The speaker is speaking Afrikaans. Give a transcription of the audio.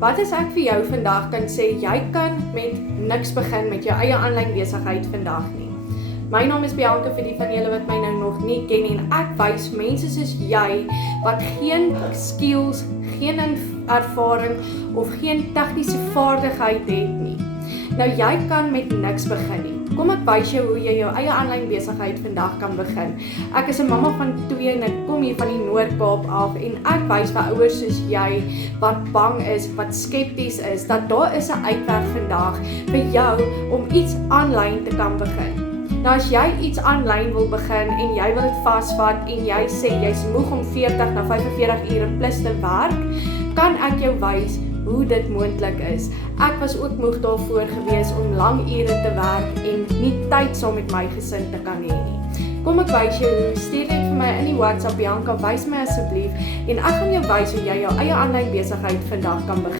Wat as ek vir jou vandag kan sê, jy kan met niks begin met jou eie aanlyn besigheid vandag nie. My naam is Bianca, vir die van julle wat my nou nog nie ken, en ek wys mense soos jy wat geen skills, geen ervaring of geen tegniese vaardigheid het nie. Nou jy kan met niks begin nie. Kom ek wys jou hoe jy jou eie aanlyn besigheid vandag kan begin. Ek is 'n mamma van 2 en ek kom hier van die Noord-Kaap af en ek wys vir ouers soos jy wat bang is, wat skepties is, dat daar is 'n uitweg vandag vir jou om iets aanlyn te kan begin. Nou as jy iets aanlyn wil begin en jy wil dit vasvat en jy sê jy's moeg om 40 na 45 ure plus te werk, kan ek jou wys hoe dit moontlik is. Ek was ook moeg daarvoor gewees om lang ure te werk en nie tyd saam met my gesin te kan hê nie. Kom ek wys jou hoe, stuur net vir my in die WhatsApp, Bianca, wys my asseblief en ek gaan jou wys hoe jy jou eie aanlyn besigheid vandag kan begin.